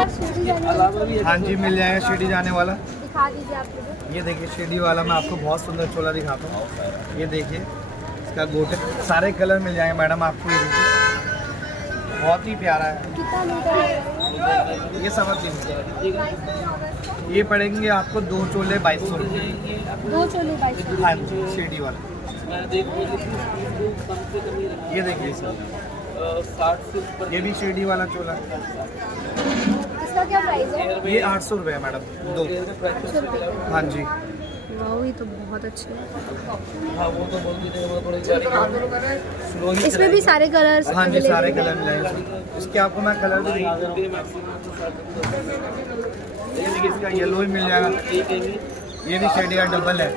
हाँ जी, मिल जाएगा शिरडी जाने वाला। दिखा दीजिए आप मुझे। ये देखिए शिरडी वाला, मैं आपको बहुत सुंदर चोला दिखाता हूँ। ये देखिए इसका गोटे, सारे कलर मिल जाएंगे मैडम आपको। ये देखिए बहुत ही प्यारा है। कितना मीटर है? ये 3.5 ये पड़ेंगे आपको 2 चोले 2200 रुपये। 2 चोले 2200। हाँ जी, शिरडी वाला। ये देखिए सर, ये भी शिरडी वाला चोला। इसका क्या प्राइस है? ये 800 रुपये है मैडम, 2। 800 रुपये। हाँ जी। वाह, ये तो बहुत अच्छे हैं। इसमें भी सारे कलर्स? हाँ जी, सारे कलर मिल जाएंगे। इसके आपको मैं कलर भी ये देखिए, इसका येलो ही मिल जाएगा। ये भी शिरडी का डबल है।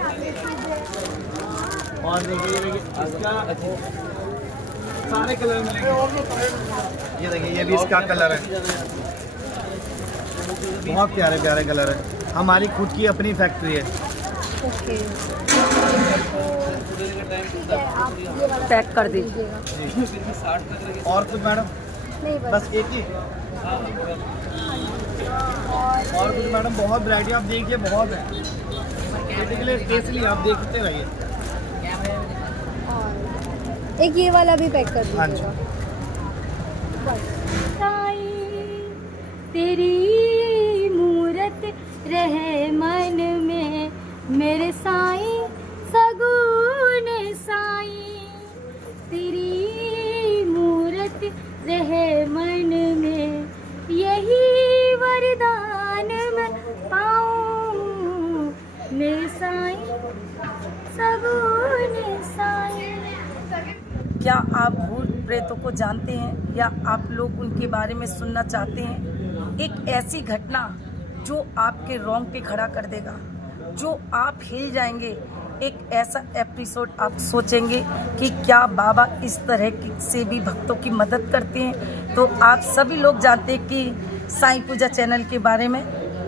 और देखिए इसका सारे कलर मिलेंगे। ये देखिए, ये भी इसका कलर है। बहुत प्यारे प्यारे कलर है। हमारी खुद की अपनी फैक्ट्री है। ओके, पैक कर दीजिए। और कुछ मैडम? नहीं बस एक ही। और कुछ मैडम? बहुत वैरायटी आप देखिए, बहुत है। बेसिकली स्पेशली आप देखते रहिए। एक ये वाला भी पैक कर हाँ जी। दीजिएगा। तेरी मूरत रहे मन में मेरे साईं सगुन साईं, तेरी मूरत रहे मन में यही वरदान मैं पाऊं मेरे साईं सगुन साईं। क्या आप भूत प्रेतों को जानते हैं या आप लोग उनके बारे में सुनना चाहते हैं? एक ऐसी घटना जो आपके रोंगटे खड़ा कर देगा, जो आप हिल जाएंगे। एक ऐसा एपिसोड आप सोचेंगे कि क्या बाबा इस तरह से भी भक्तों की मदद करते हैं। तो आप सभी लोग जानते हैं कि साईं पूजा चैनल के बारे में।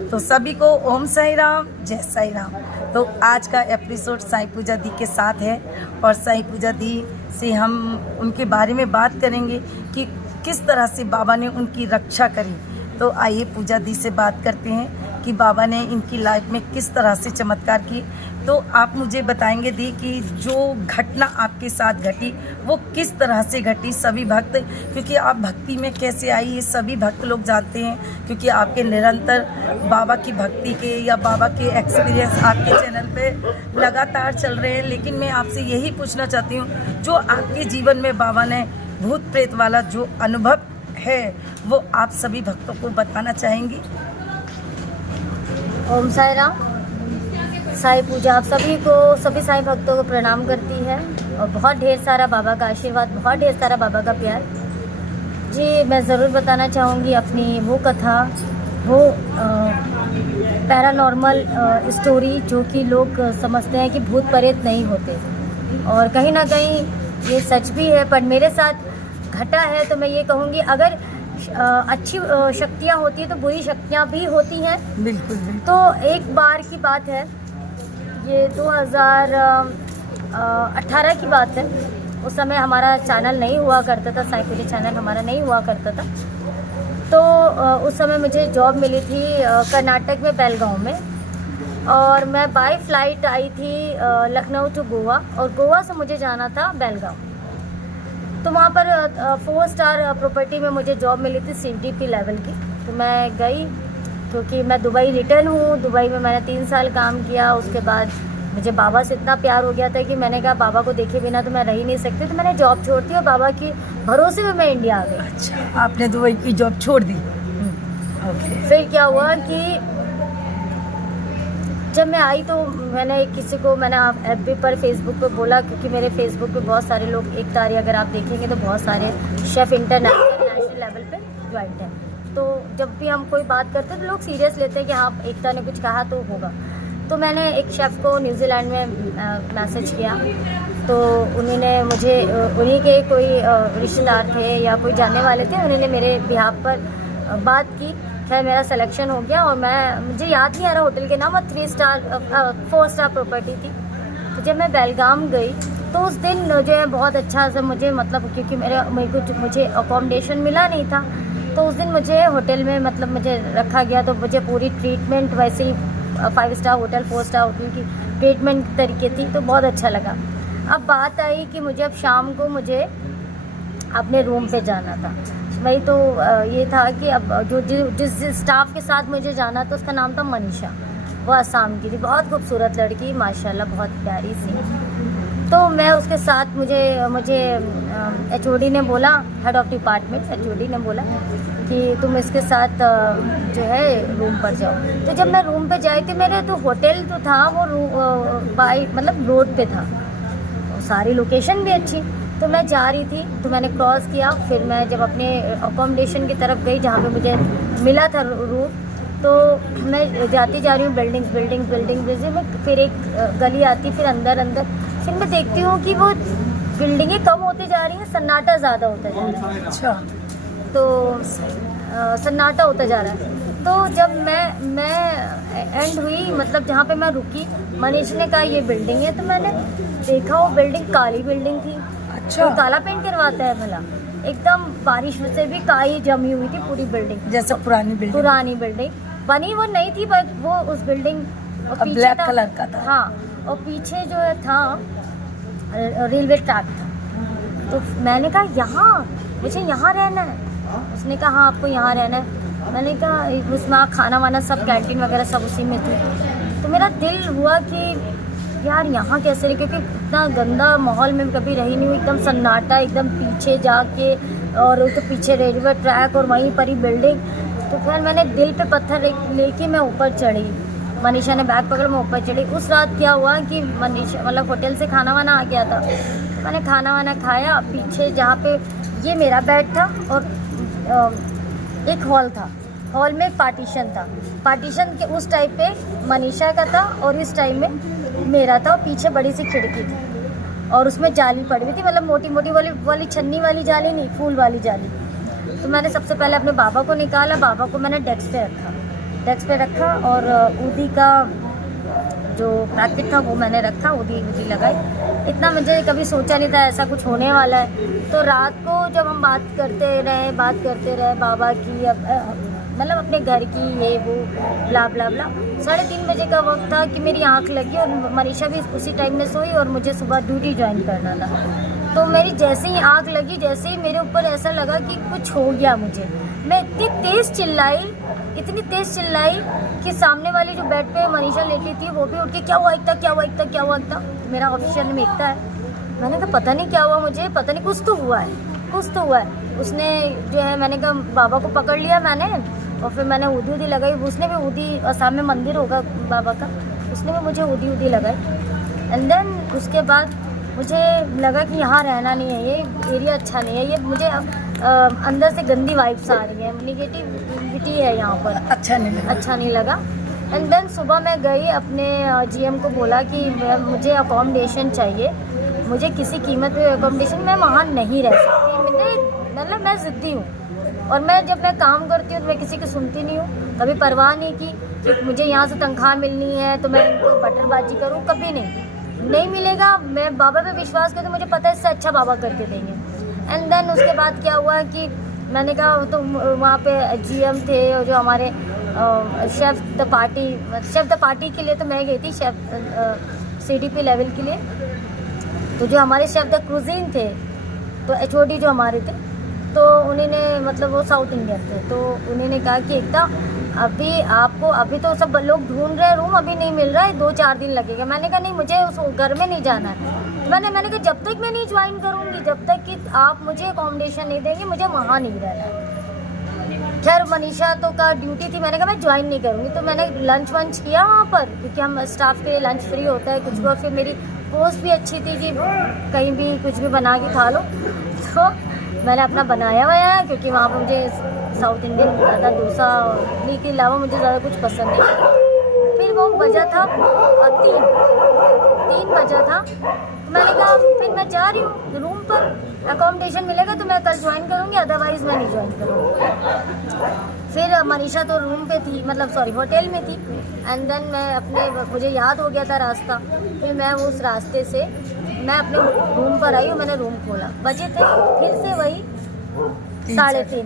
तो सभी को ओम साईं राम, जय साईं राम। तो आज का एपिसोड साईं पूजा दी के साथ है और साईं पूजा दी से हम उनके बारे में बात करेंगे कि किस तरह से बाबा ने उनकी रक्षा करी। तो आइए पूजा दी से बात करते हैं कि बाबा ने इनकी लाइफ में किस तरह से चमत्कार किए। तो आप मुझे बताएंगे दी कि जो घटना आपके साथ घटी वो किस तरह से घटी। सभी भक्त, क्योंकि आप भक्ति में कैसे आई ये सभी भक्त लोग जानते हैं, क्योंकि आपके निरंतर बाबा की भक्ति के या बाबा के एक्सपीरियंस आपके चैनल पे लगातार चल रहे हैं। लेकिन मैं आपसे यही पूछना चाहती हूँ, जो आपके जीवन में बाबा ने भूत प्रेत वाला जो अनुभव है वो आप सभी भक्तों को बताना चाहेंगी। ओम साई राम। साई पूजा आप सभी को, सभी साई भक्तों को प्रणाम करती है और बहुत ढेर सारा बाबा का आशीर्वाद, बहुत ढेर सारा बाबा का प्यार। जी, मैं ज़रूर बताना चाहूँगी अपनी वो कथा, वो पैरानॉर्मल स्टोरी जो कि लोग समझते हैं कि भूत प्रेत नहीं होते, और कहीं ना कहीं ये सच भी है। पर मेरे साथ घटा है तो मैं ये कहूँगी, अगर अच्छी शक्तियाँ होती है तो बुरी शक्तियाँ भी होती हैं। बिल्कुल। तो एक बार की बात है, ये 2018 की बात है। उस समय हमारा चैनल नहीं हुआ करता था, साईं पूजा चैनल हमारा नहीं हुआ करता था। तो उस समय मुझे जॉब मिली थी कर्नाटक में, बेलगांव में, और मैं बाय फ्लाइट आई थी लखनऊ टू गोवा, और गोवा से मुझे जाना था बेलगांव। तो वहाँ पर 4 स्टार प्रॉपर्टी में मुझे जॉब मिली थी CDP लेवल की। तो मैं गई, क्योंकि मैं दुबई रिटर्न हूँ। दुबई में मैंने 3 साल काम किया। उसके बाद मुझे बाबा से इतना प्यार हो गया था कि मैंने कहा बाबा को देखे बिना तो मैं रह ही नहीं सकती। तो मैंने जॉब छोड़ दी और बाबा की भरोसे में मैं इंडिया आ गई। अच्छा, आपने दुबई की जॉब छोड़ दी। ओके। फिर क्या हुआ कि जब मैं आई तो मैंने किसी को, मैंने FB पर, फेसबुक पर बोला, क्योंकि मेरे फेसबुक पे बहुत सारे लोग, एकता आर्य अगर आप देखेंगे तो बहुत सारे शेफ़ इंटरनेशनल लेवल पे ज्वाइंट हैं। तो जब भी हम कोई बात करते हैं तो लोग सीरियस लेते हैं कि हाँ एकता ने कुछ कहा तो होगा। तो मैंने एक शेफ़ को न्यूजीलैंड में मैसेज किया, तो उन्होंने मुझे, उन्हीं के कोई रिश्तेदार थे या कोई जानने वाले थे, उन्होंने मेरे बिहाफ पर बात की। खैर मेरा सिलेक्शन हो गया, और मुझे याद नहीं आ रहा होटल के नाम, और 4 स्टार प्रॉपर्टी थी। तो जब मैं बेलगाम गई तो उस दिन जो है बहुत अच्छा से मुझे, मतलब क्योंकि मुझे अकोमोडेशन मिला नहीं था, तो उस दिन मुझे होटल में मतलब मुझे रखा गया, तो मुझे पूरी ट्रीटमेंट वैसे ही 5 स्टार होटल 4 स्टार होटल की ट्रीटमेंट तरीके थी, तो बहुत अच्छा लगा। अब बात आई कि मुझे अब शाम को मुझे अपने रूम पे जाना था। वही तो ये था कि अब जिस स्टाफ के साथ मुझे जाना था उसका नाम था मनीषा, वो आसाम की थी, बहुत खूबसूरत लड़की माशाल्लाह, बहुत प्यारी सी। तो मैं उसके साथ मुझे HOD ने बोला, हेड ऑफ डिपार्टमेंट HOD ने बोला कि तुम इसके साथ जो है रूम पर जाओ। तो जब मैं रूम पे जाई थी, मेरे तो होटल जो था वो बाई मतलब रोड पे था, सारी लोकेशन भी अच्छी, तो मैं जा रही थी, तो मैंने क्रॉस किया। फिर मैं जब अपने अकोमोडेशन की तरफ गई जहाँ पे मुझे मिला था रूम, तो मैं जाती जा रही हूँ बिल्डिंग में, फिर एक गली आती, फिर अंदर, फिर मैं देखती हूँ कि वो बिल्डिंगें कम होती जा रही हैं, सन्नाटा ज़्यादा होता जा रहा है। अच्छा। तो सन्नाटा होता जा रहा है। तो जब मैं एंड हुई, मतलब जहाँ पे मैं रुकी, मनीष ने कहा ये बिल्डिंग है, तो मैंने देखा वो बिल्डिंग काली बिल्डिंग थी। अच्छा। तो काला पेंट करवाता है भला, एकदम बारिश से भी काई जमी हुई थी पूरी बिल्डिंग, जैसे पुरानी बिल्डिंग बनी वो नहीं थी, बट वो उस बिल्डिंग ब्लैक कलर का था। हाँ, और पीछे जो है था रेलवे ट्रैक था। तो मैंने कहा मुझे यहाँ रहना है। उसने कहा हाँ आपको यहाँ रहना है। मैंने कहा उसमें खाना वाना सब कैंटीन वगैरह सब उसी में थी। तो मेरा दिल हुआ कि यार यहाँ कैसे रहे, क्योंकि इतना गंदा माहौल में कभी रही नहीं हुई, एकदम सन्नाटा, एकदम पीछे जाके, और तो पीछे रेलवे ट्रैक और वहीं पर ही बिल्डिंग। तो फिर मैंने दिल पे पत्थर लेके मैं ऊपर चढ़ी, मनीषा ने बैग पकड़, मैं ऊपर चढ़ी। उस रात क्या हुआ कि मनीषा मतलब होटल से खाना वाना आ गया था, मैंने खाना वाना खाया। पीछे जहाँ पे ये मेरा बेड था और एक हॉल था, हॉल में एक पार्टीशन था, पार्टीशन के उस टाइप पे मनीषा का था और इस टाइप में मेरा था, और पीछे बड़ी सी खिड़की थी और उसमें जाली पड़ी हुई थी, मतलब मोटी मोटी वाली छन्नी वाली जाली नहीं, फूल वाली जाली। तो मैंने सबसे पहले अपने बाबा को निकाला, बाबा को मैंने डेस्क पे रखा और ऊदी का जो पैकेट था वो मैंने रखा, ऊदी लगाई। इतना मुझे कभी सोचा नहीं था ऐसा कुछ होने वाला है। तो रात को जब हम बात करते रहे बाबा की, मतलब अपने घर की, ये वो ब्ला ब्ला ब्ला, 3:30 बजे का वक्त था कि मेरी आंख लगी और मनीषा भी उसी टाइम में सोई और मुझे सुबह ड्यूटी ज्वाइन करना था। तो मेरी जैसे ही आंख लगी, जैसे ही मेरे ऊपर ऐसा लगा कि कुछ हो गया मुझे, मैं इतनी तेज़ चिल्लाई कि सामने वाली जो बेड पे मनीषा लेटी थी वो भी उठ के क्या हुआ एकता। मेरा ऑफिशियल में एकता है। मैंने कहा पता नहीं क्या हुआ मुझे, पता नहीं कुछ तो हुआ है। उसने जो है, मैंने कहा बाबा को पकड़ लिया मैंने, और फिर मैंने ऊदी लगाई। उसने भी ऊदी, सामने मंदिर होगा बाबा का, उसने भी मुझे ऊदी लगाई। एंड देन उसके बाद मुझे लगा कि यहाँ रहना नहीं है, ये एरिया अच्छा नहीं है, ये मुझे अंदर से गंदी वाइब्स आ रही है, निगेटिविटी है यहाँ पर, अच्छा नहीं लगा। एंड देन सुबह मैं गई, अपने GM को बोला कि मुझे अकोमोडेशन चाहिए, मुझे किसी कीमत पे अकोमोडेशन, मैं वहाँ नहीं रह सकती। मतलब मैं ज़िद्दी हूँ, और जब मैं काम करती हूँ तो मैं किसी की सुनती नहीं हूँ, कभी परवाह नहीं की कि मुझे यहाँ से तनख्वाह मिलनी है तो मैं इनको बटरबाजी करूँ, कभी नहीं मिलेगा। मैं बाबा पे विश्वास करती हूँ, मुझे पता है इससे अच्छा बाबा करके देंगे। एंड देन उसके बाद क्या हुआ कि मैंने कहा, तो वहाँ पे GM थे और जो हमारे शेफ़ द पार्टी के लिए तो मैं गई थी, शेफ़ CDP लेवल के लिए। तो जो हमारे शेफ़ द क्रूजीन थे, तो HOD जो हमारे थे, तो उन्होंने, मतलब वो साउथ इंडियन थे, तो उन्होंने कहा कि एकता अभी तो सब लोग ढूंढ रहे हैं रूम, अभी नहीं मिल रहा है, 2-4 दिन लगेगा। मैंने कहा नहीं, मुझे उस घर में नहीं जाना है। मैंने कहा जब तक मैं नहीं ज्वाइन करूँगी, जब तक कि आप मुझे अकोमोडेशन नहीं देंगे, मुझे वहाँ नहीं रहना है। खैर मनीषा तो का ड्यूटी थी, मैंने कहा मैं ज्वाइन नहीं करूँगी। तो मैंने लंच वंच किया वहाँ पर, क्योंकि हम स्टाफ के लिए लंच फ्री होता है कुछ भी, और फिर मेरी पोस्ट भी अच्छी थी कि कहीं भी कुछ भी बना के खा लो। तो मैंने अपना बनाया हुआ है, क्योंकि वहाँ पर मुझे साउथ इंडियन ज़्यादा डोसा इडली के अलावा मुझे ज़्यादा कुछ पसंद नहीं। फिर वो बजा था 3 बजा था, मैंने कहा फिर मैं जा रही हूँ रूम पर, अकोमोडेशन मिलेगा तो मैं कल ज्वाइन करूँगी, अदरवाइज़ मैं नहीं ज्वाइन करूँगी। फिर मनीषा तो रूम पे थी, मतलब होटल में थी। एंड देन मुझे याद हो गया था रास्ता, फिर मैं उस रास्ते से मैं अपने रूम पर आई और मैंने रूम खोला, बजे थे फिर से वही 3:30।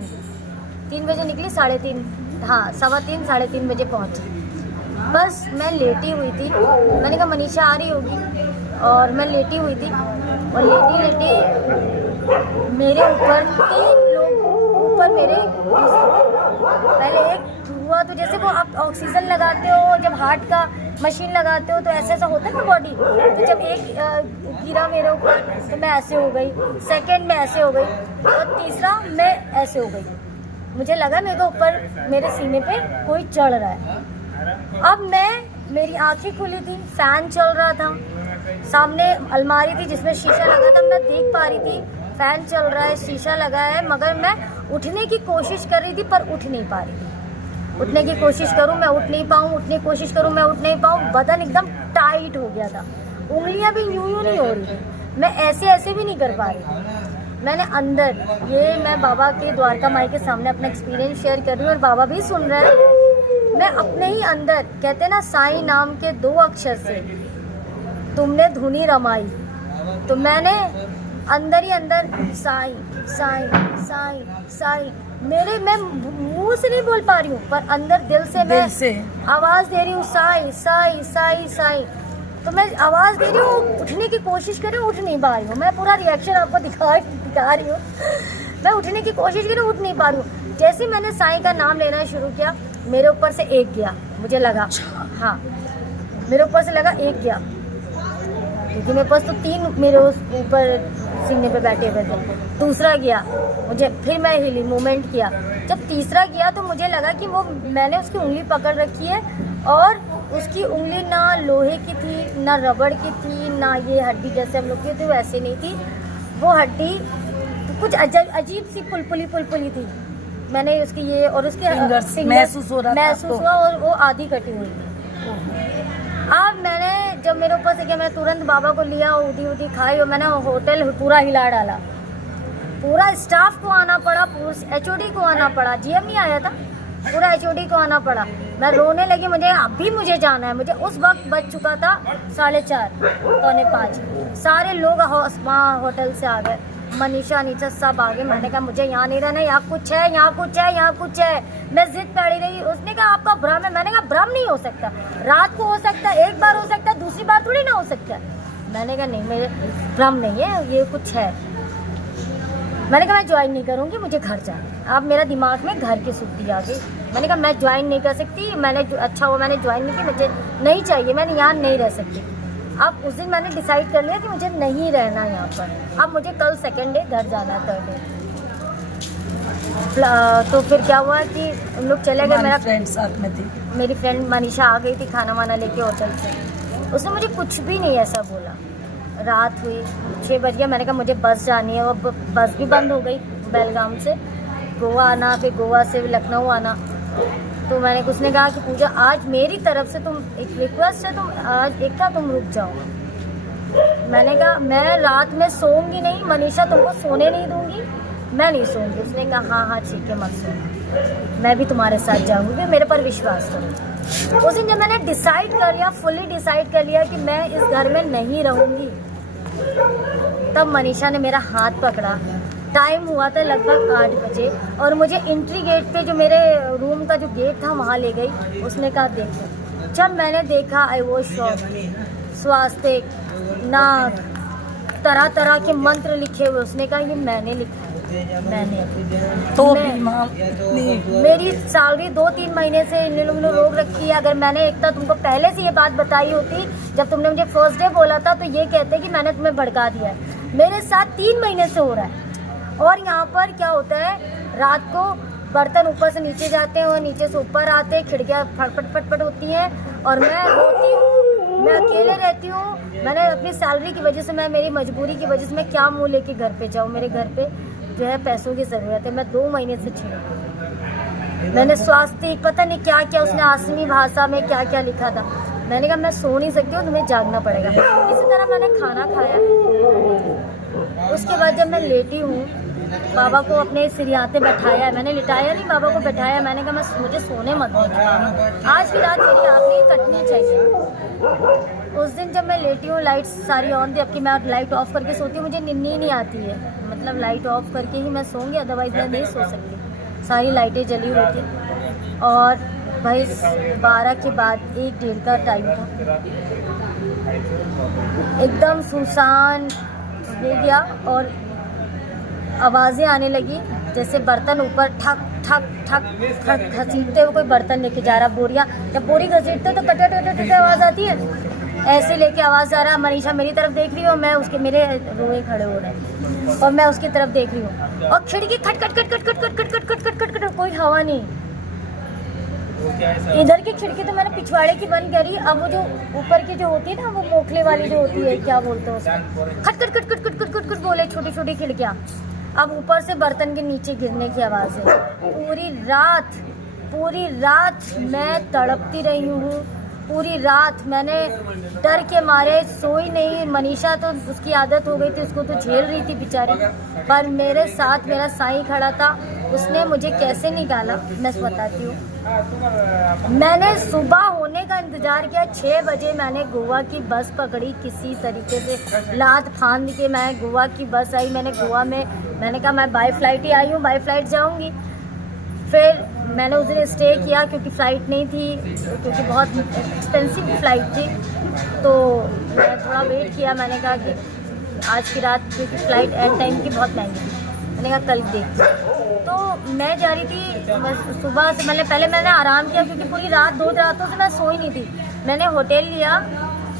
3 बजे निकली, 3:30, हाँ 3:15 साढ़े 3 बजे पहुँची। बस मैं लेटी हुई थी, मैंने कहा मनीषा आ रही होगी, और मैं लेटी हुई थी और लेटी लेटी मेरे ऊपर 3 लोग ऊपर मेरे पहले एक हुआ तो जैसे वो आप ऑक्सीजन लगाते हो, जब हार्ट का मशीन लगाते हो तो ऐसा ऐसा होता है ना बॉडी, तो जब एक गिरा मेरे ऊपर तो मैं ऐसे हो गई, सेकंड में ऐसे हो गई और तीसरा मैं ऐसे हो गई। मुझे लगा मेरे ऊपर मेरे सीने पे कोई चढ़ रहा है। अब मेरी आंखें खुली थी, फैन चल रहा था, सामने अलमारी थी जिसमें शीशा लगा था, मैं देख पा रही थी फैन चल रहा है, शीशा लगा है, मगर मैं उठने की कोशिश कर रही थी पर उठ नहीं पा रही थी। उठने की कोशिश करूं मैं उठ नहीं पाऊं, उठने की कोशिश करूं मैं उठ नहीं पाऊं, बदन एकदम टाइट हो गया था, उंगलियां भी यूं यूं नहीं हो रही थी, मैं ऐसे ऐसे भी नहीं कर पा रही थी। मैंने अंदर, ये मैं बाबा के द्वारका माई के सामने अपना एक्सपीरियंस शेयर कर रही हूँ और बाबा भी सुन रहे हैं। मैं अपने ही अंदर, कहते ना साईं नाम के 2 अक्षर से तुमने धुनी रमाई, तो मैंने अंदर ही अंदर साईं साईं साईं साईं, मैं मुंह से नहीं बोल पा रही हूँ पर अंदर दिल से मैं आवाज़ दे रही हूँ साईं साईं साईं साईं। तो मैं आवाज़ दे रही हूँ, उठने की कोशिश कर रही हूँ, उठ नहीं पा रही हूँ। मैं पूरा रिएक्शन आपको दिखा रही हूँ। मैं उठने की कोशिश कर रही हूँ, उठ नहीं पा रही हूँ। जैसे ही मैंने साईं का नाम लेना शुरू किया, मेरे ऊपर से एक गया, मुझे लगा, हाँ मेरे ऊपर से लगा एक गया, क्योंकि मेरे पास तो 3 मेरे उस ऊपर सीने पे बैठे हुए थे। दूसरा गया, मुझे फिर मैं हिली, मूवमेंट किया। जब तीसरा गया तो मुझे लगा कि वो, मैंने उसकी उंगली पकड़ रखी है और उसकी उंगली ना लोहे की थी, ना रबड़ की थी, ना ये हड्डी जैसे हम लोग की थी वैसे नहीं थी, वो हड्डी कुछ अजीब सी पुलपुली थी। मैंने उसकी ये और उसके महसूस हुआ और वो आधी कटी हुई थी। अब मैंने जब मेरे ऊपर से किया, मैंने तुरंत बाबा को लिया, उठी खाई और मैंने होटल पूरा हिला डाला, पूरा स्टाफ को आना पड़ा, पूरा HOD को आना पड़ा, GM नहीं आया था, पूरा HOD को आना पड़ा। मैं रोने लगी, मुझे जाना है। मुझे उस वक्त बज चुका था 4:30 पौने 5। सारे लोग वहाँ होटल से आ गए, मनीषा नीचा सब आ गए। मैंने कहा मुझे यहाँ नहीं रहना, यहाँ कुछ है, यहाँ कुछ है, यहाँ कुछ है। मैं जिद पड़ी रही। उसने कहा आपका भ्रम है। मैंने कहा भ्रम नहीं हो सकता, रात को हो सकता है, एक बार हो सकता है, दूसरी बार थोड़ी ना हो सकता है। मैंने कहा नहीं, मेरे भ्रम नहीं है, ये कुछ है। मैंने कहा मैं ज्वाइन नहीं करूँगी, मुझे घर जाना है। अब मेरा दिमाग में घर की सुर्ती आ गई। मैंने कहा मैं ज्वाइन नहीं कर सकती, अच्छा हुआ मैंने ज्वाइन नहीं की, मुझे नहीं चाहिए, मैंने यहाँ नहीं रह सकती। अब उस दिन मैंने डिसाइड कर लिया कि मुझे नहीं रहना यहाँ पर। अब मुझे कल 2nd डे घर जाना है, 3rd डे। तो फिर क्या हुआ कि हम लोग चले गए। मेरा फ्रेंड साथ में थी, मेरी फ्रेंड मनीषा आ गई थी खाना वाना लेके होटल से। उसने मुझे कुछ भी नहीं ऐसा बोला। रात हुई, 6 बज गया। मैंने कहा मुझे बस जानी है, वो बस भी बंद हो गई बेलगाम से गोवा आना, फिर गोवा से लखनऊ आना। तो मैंने उसने कहा कि पूजा आज मेरी तरफ से तुम एक रिक्वेस्ट है, तुम आज तुम रुक जाओ। मैंने कहा मैं रात में सोऊंगी नहीं, मनीषा तुमको सोने नहीं दूंगी, मैं नहीं सोऊंगी। उसने कहा हाँ ठीक है मत सो, मैं भी तुम्हारे साथ जाऊंगी, मेरे पर विश्वास करो। उस दिन जब मैंने डिसाइड कर लिया, फुली डिसाइड कर लिया कि मैं इस घर में नहीं रहूंगी, तब मनीषा ने मेरा हाथ पकड़ा। टाइम हुआ था लगभग 8 बजे और मुझे एंट्री गेट पे, जो मेरे रूम का जो गेट था, वहाँ ले गई। उसने कहा देखो। जब मैंने देखा आई वो शॉक, स्वास्तिक, नाग, तरह तरह के मंत्र लिखे हुए। उसने कहा ये मैंने लिखा है, मैंने तो मेरी सैलरी 2-3 महीने से इन लोगों ने रोक रखी है। अगर मैंने एक तो तुमको पहले से ये बात बताई होती, जब तुमने मुझे फर्स्ट डे बोला था, तो ये कहते कि मैंने तुम्हें भड़का दिया है। मेरे साथ 3 महीने से हो रहा है। और यहाँ पर क्या होता है, रात को बर्तन ऊपर से नीचे जाते हैं और नीचे से ऊपर आते हैं, खिड़कियाँ फटफट होती हैं और मैं रोती हूँ, मैं अकेले रहती हूँ। मैंने अपनी सैलरी की वजह से, मेरी मजबूरी की वजह से मैं क्या मुँह लेके घर पे जाऊँ। मेरे घर पे जो है पैसों की ज़रूरत है। मैं 2 महीने से छिड़ी। मैंने स्वास्थ्य पता नहीं क्या क्या, उसने आसमी भाषा में क्या क्या लिखा था। मैंने कहा मैं सो नहीं सकती हूँ, तुम्हें जागना पड़ेगा। इसी तरह मैंने खाना खाया। उसके बाद जब मैं लेटी हूँ, बाबा को अपने सिरियाते बैठाया है। मैंने लिटाया नहीं, बाबा को बैठाया। मैंने कहा मुझे सोने मत दो, आज की रात मेरी आखिरी कटनी चाहिए। उस दिन जब मैं लेटी हूँ, लाइट सारी ऑन थी। अब कि मैं लाइट ऑफ करके सोती हूँ, मुझे नींद नहीं आती है। मतलब लाइट ऑफ करके ही मैं सोऊंगी, अदरवाइज मैं नहीं सो सकती। सारी लाइटें जली हुई थी और भाई 12 के बाद 1-1:30 का टाइम था। एकदम सुनसान हो गया और आवाज़ें आने लगी जैसे बर्तन ऊपर ठक ठक ठक ठक घसीटते हुए कोई बर्तन लेके जा रहा। बोरियाँ जब बोरी घसीटते तो कट कट कट आवाज़ आती है, ऐसे लेके आवाज़ आ रहा। मनीषा मेरी तरफ देख रही हो, मैं उसके, मेरे रोए खड़े हो रहे हैं और मैं उसकी तरफ देख रही हूँ और खिड़की खट खट खट खट खट खट खट खट खट खट खट, कोई हवा नहीं। इधर की खिड़की तो मैंने पिछवाड़े की बंद करी, अब वो जो ऊपर की जो होती है ना, वो मोखले वाली जो होती है, क्या बोलते हैं उसको, खट खट खट खट खट खट खट खट बोले, छोटी छोटी खिड़कियाँ। अब ऊपर से बर्तन के नीचे गिरने की आवाज़ है। पूरी रात मैं तड़पती रही हूँ। पूरी रात मैंने डर के मारे सोई नहीं। मनीषा तो उसकी आदत हो गई थी, उसको तो झेल रही थी बेचारी, पर मेरे साथ मेरा साईं खड़ा था। उसने मुझे कैसे निकाला मैं बताती हूँ। मैंने सुबह होने का इंतज़ार किया। 6 बजे मैंने गोवा की बस पकड़ी, किसी तरीके से लात फांद के मैं गोवा की बस आई। मैंने कहा मैं बाय फ्लाइट ही आई हूँ, बाय फ्लाइट जाऊँगी। फिर मैंने उस दिन स्टे किया क्योंकि फ़्लाइट नहीं थी, क्योंकि बहुत एक्सपेंसिव फ़्लाइट थी। तो मैं थोड़ा वेट किया। मैंने कहा कि आज की रात, क्योंकि फ़्लाइट एट टाइम की बहुत महंगी थी, मैंने कहा कल देखती। तो मैं जा रही थी सुबह से, मतलब पहले मैंने आराम किया क्योंकि पूरी रात 2 रातों से मैं सोई नहीं थी। मैंने होटल लिया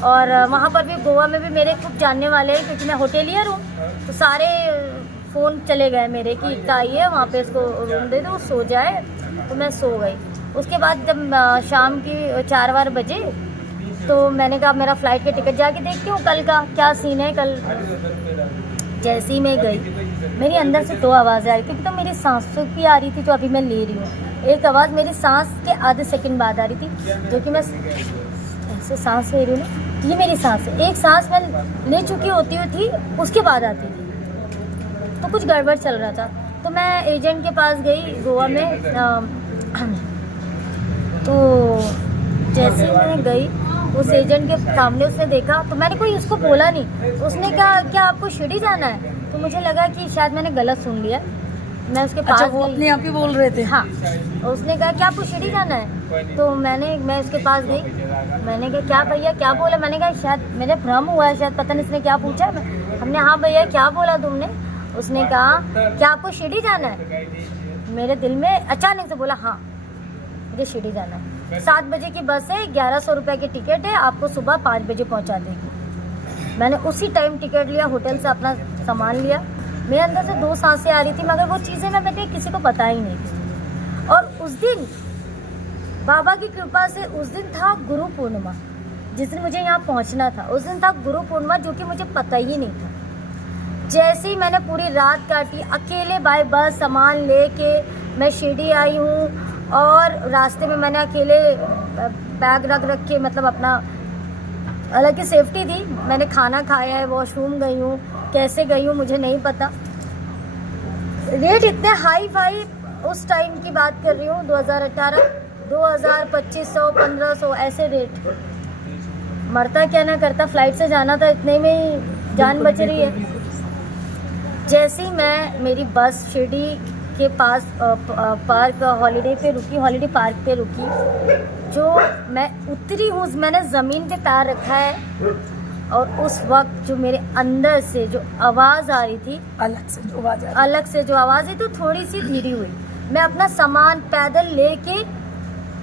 और वहाँ पर भी गोवा में भी मेरे खूब जानने वाले हैं क्योंकि मैं होटेलियर हूँ। तो सारे फ़ोन चले गए मेरे कि इतना आई है वहाँ पे, इसको रूम दे दो, सो जाए। तो मैं सो गई। उसके बाद जब शाम की 4 बजे तो मैंने कहा मेरा फ़्लाइट के टिकट जाके देखती हूँ कल का क्या सीन है। कल जैसे ही मैं गई, मेरी अंदर से 2 आवाज़ें आ रही थी। तो मेरी सांसों की आ रही थी जो अभी मैं ले रही हूँ। एक आवाज़ मेरी सांस के आधे सेकंड बाद आ रही थी, जो कि मैं ऐसे सांस ले रही हूँ ना, ये मेरी सांस है। एक सांस मैं ले चुकी होती थी, उसके बाद आती थी। तो कुछ गड़बड़ चल रहा था। तो मैं एजेंट के पास गई गोवा में। तो जैसे ही मैं गई उस एजेंट के सामने, उसने देखा तो मैंने कोई उसको बोला नहीं। उसने कहा क्या आपको शिरडी जाना है? तो मुझे लगा कि शायद मैंने गलत सुन लिया। मैं उसके पास वो अपने आप ही बोल रहे थे। हाँ, उसने कहा क्या आपको शिरडी जाना है? तो मैं उसके पास गई। मैंने कहा क्या भैया क्या बोला? मैंने कहा शायद मेरे भ्रम हुआ है, शायद पता नहीं इसने क्या पूछा। हमने हाँ भैया क्या बोला तुमने? उसने कहा क्या आपको शिरडी जाना है? मेरे दिल में अचानक से बोला हाँ मुझे शिरडी जाना है। 7 बजे की बस है, 1100 रुपये की टिकट है, आपको सुबह 5 बजे पहुंचा देगी। मैंने उसी टाइम टिकट लिया, होटल से अपना सामान लिया। मेरे अंदर से 2 सांसें आ रही थी, मगर वो चीज़ें मैंने किसी को पता ही नहीं थी। और उस दिन बाबा की कृपा से, उस दिन था गुरु पूर्णिमा, जिस दिन मुझे यहाँ पहुँचना था। उस दिन था गुरु पूर्णिमा, जो कि मुझे पता ही नहीं था। जैसे ही मैंने पूरी रात काटी, अकेले बाय बस सामान लेके मैं शिरडी आई हूँ। और रास्ते में मैंने अकेले बैग रख के, मतलब अपना अलग ही सेफ्टी थी। मैंने खाना खाया है, वॉशरूम गई हूँ, कैसे गई हूँ मुझे नहीं पता। रेट इतने हाई फाई, उस टाइम की बात कर रही हूँ 2018, 2000, 2500, 1500 ऐसे रेट। मरता क्या ना करता, फ्लाइट से जाना था, इतने में ही जान बच रही है। जैसे ही मेरी बस शिरडी के पास पार्क हॉलीडे पे रुकी, हॉलीडे पार्क पे रुकी, जो मैं उतरी हूँ, मैंने ज़मीन पे पैर रखा है। और उस वक्त जो मेरे अंदर से जो आवाज़ आ रही थी, अलग से जो आवाज़ आई, तो थोड़ी सी धीरे हुई। मैं अपना सामान पैदल लेके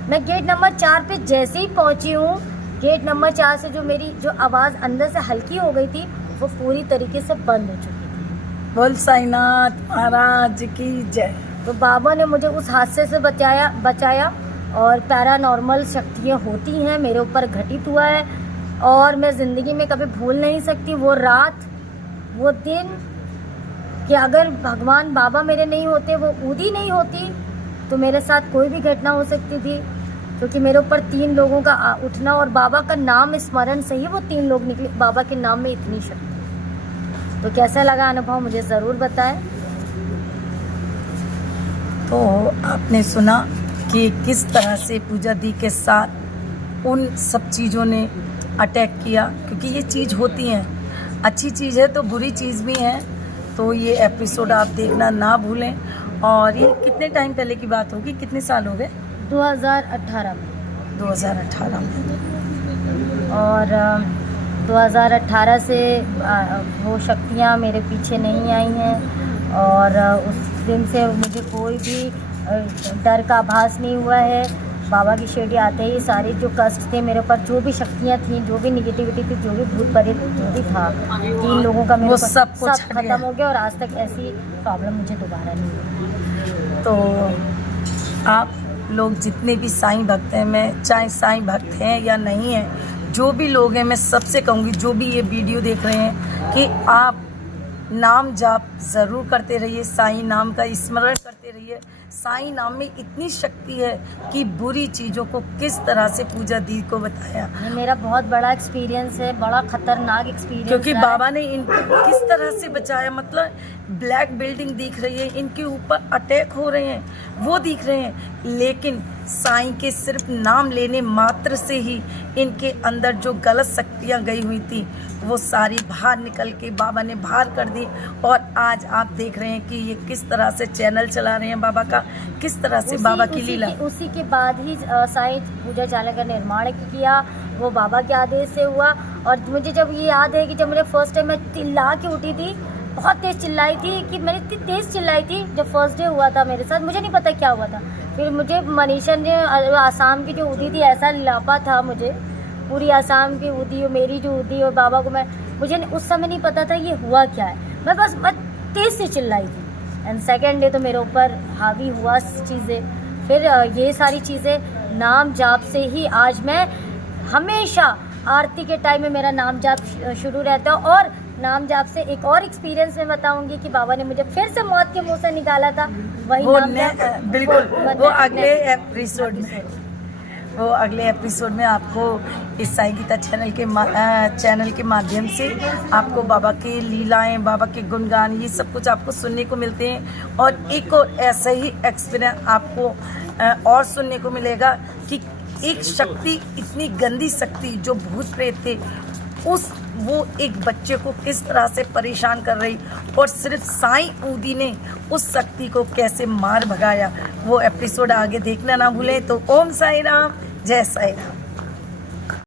मैं गेट नंबर 4 पे जैसे ही पहुँची हूँ, गेट नंबर 4 से जो मेरी जो आवाज़ अंदर से हल्की हो गई थी, वो पूरी तरीके से बंद हो चुकी। बोल साईनाथ महाराज की जय। तो बाबा ने मुझे उस हादसे से बचाया और पैरानॉर्मल शक्तियाँ होती हैं, मेरे ऊपर घटित हुआ है। और मैं ज़िंदगी में कभी भूल नहीं सकती वो रात, वो दिन, कि अगर भगवान बाबा मेरे नहीं होते, वो ऊदी नहीं होती, तो मेरे साथ कोई भी घटना हो सकती थी। क्योंकि मेरे ऊपर 3 लोगों का उठना और बाबा का नाम स्मरण से ही वो 3 लोग निकले। बाबा के नाम में इतनी शक्ति। तो कैसा लगा अनुभव मुझे ज़रूर बताएं। तो आपने सुना कि किस तरह से पूजा दी के साथ उन सब चीज़ों ने अटैक किया, क्योंकि ये चीज़ होती हैं, अच्छी चीज़ है तो बुरी चीज़ भी है। तो ये एपिसोड आप देखना ना भूलें। और ये कितने टाइम पहले की बात होगी, कितने साल हो गए? 2018 में। 2018 में। और 2018 से वो शक्तियाँ मेरे पीछे नहीं आई हैं और उस दिन से मुझे कोई भी डर का आभास नहीं हुआ है। बाबा की शिरडी आते ही सारे जो कष्ट थे मेरे ऊपर, जो भी शक्तियाँ थी, जो भी निगेटिविटी थी, जो भी भूत प्रेत जो भी था, 3 लोगों का मेरे वो ऊपर सब कुछ सब खत्म हो गया और आज तक ऐसी प्रॉब्लम मुझे दोबारा नहीं हुई। तो आप लोग जितने भी साईं भक्त हैं, मैं चाहे साईं भक्त हैं या नहीं हैं, जो भी लोग हैं, मैं सबसे कहूँगी जो भी ये वीडियो देख रहे हैं कि आप नाम जाप ज़रूर करते रहिए, साईं नाम का स्मरण करते रहिए। साईं नाम में इतनी शक्ति है कि बुरी चीज़ों को किस तरह से पूजा दी को बताया। ये मेरा बहुत बड़ा एक्सपीरियंस है, बड़ा खतरनाक एक्सपीरियंस, क्योंकि बाबा ने इनको किस तरह से बचाया। मतलब ब्लैक बिल्डिंग दिख रही है, इनके ऊपर अटैक हो रहे हैं, वो दिख रहे हैं, लेकिन साईं के सिर्फ नाम लेने मात्र से ही इनके अंदर जो गलत शक्तियाँ गई हुई थी वो सारी बाहर निकल के बाबा ने बाहर कर दी। और आज आप देख रहे हैं कि ये किस तरह से चैनल चला रहे हैं बाबा का, किस तरह से बाबा की लीला। उसी के बाद ही साईं पूजा चालय का निर्माण किया, वो बाबा के आदेश से हुआ। और मुझे जब ये याद है कि जब मैंने फर्स्ट टाइम मैं चिल्ला के उठी थी, बहुत तेज़ चिल्लाई थी कि मैंने इतनी तेज़ चिल्लाई थी जब फर्स्ट डे हुआ था मेरे साथ, मुझे नहीं पता क्या हुआ था। फिर मुझे मनीषा ने आसाम की जो उदी थी, ऐसा लापा था मुझे, पूरी आसाम की उदी और मेरी जो उदी और बाबा को मुझे उस समय नहीं पता था ये हुआ क्या है, मैं तेज़ से चिल्लाई थी। एंड सेकेंड डे तो मेरे ऊपर हावी हुआ चीज़ें। फिर ये सारी चीज़ें नाम जाप से ही आज मैं हमेशा आरती के टाइम में मेरा नाम जाप शुरू रहता है। और नाम जाप से एक और एक्सपीरियंस मैं बताऊंगी कि बाबा ने मुझे फिर से मौत के मुंह से निकाला था, वही नाम जाप। बिल्कुल, वो अगले एपिसोड में आपको इस साईं गीता चैनल के माध्यम से आपको बाबा की लीलाएं, बाबा के गुणगान, ये सब कुछ आपको सुनने को मिलते हैं। और एक और ऐसा ही एक्सपीरियंस आपको और सुनने को मिलेगा कि एक शक्ति, इतनी गंदी शक्ति जो भूत प्रेत थे, वो एक बच्चे को किस तरह से परेशान कर रही और सिर्फ साईं ऊदी ने उस शक्ति को कैसे मार भगाया। वो एपिसोड आगे देखना ना भूलें। तो ओम साईं राम, जय साईं राम।